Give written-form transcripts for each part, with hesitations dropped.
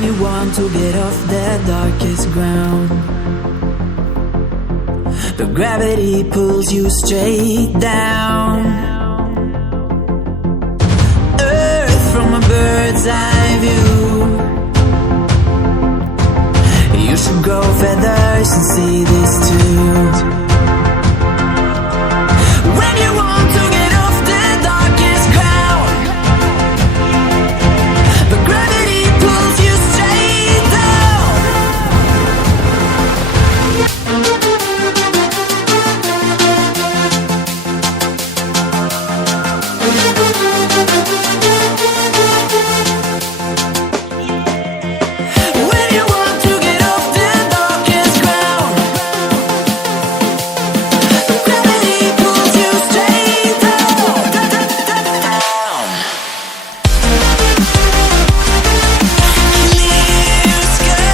When you want to get off the darkest ground, but gravity pulls you straight down. Earth from a bird's eye view. You should grow feathers and see this too. When you want to get off the darkest ground, but gravity pulls you straight down. When you want to get off the darkest ground, but gravity pulls you straight down. Clear sky.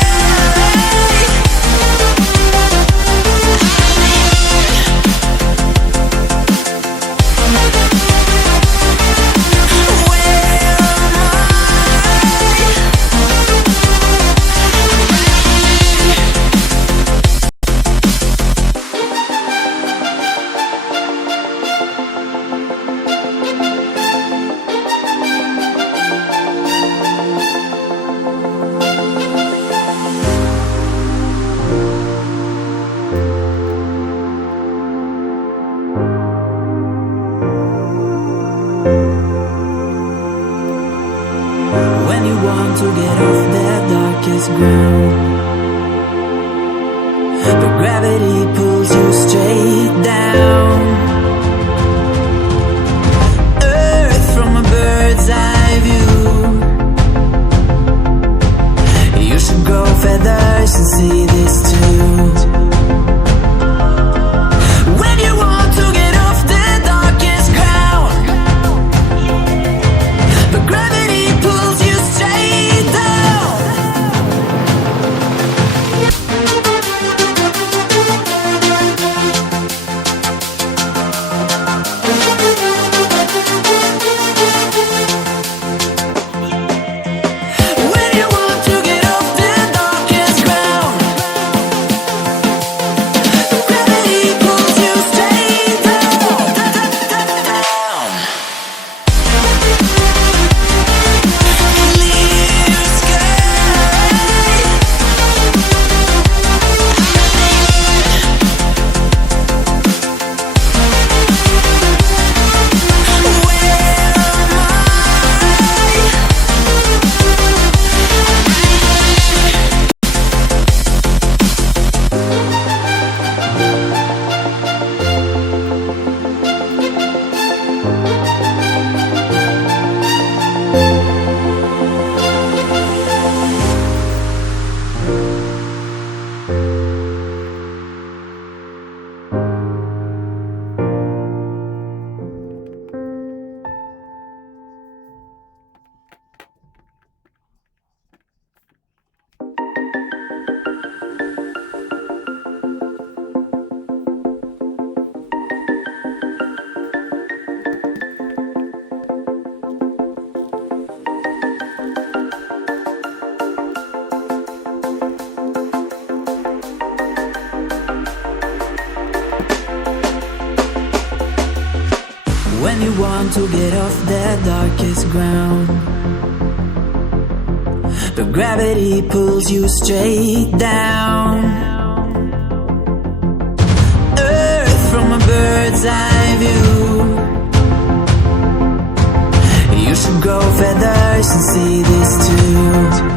When you want to get off the darkest ground, but gravity pulls you straight down. Earth from a bird's eye view. You should grow feathers and see this too. When you want to get off the darkest ground, but gravity pulls you straight down. When you want to get off the darkest ground, but gravity pulls you straight down. Clear sky. When you want to get off the darkest ground, but gravity pulls you straight down. Earth from a bird's eye view. You should grow feathers and see this too.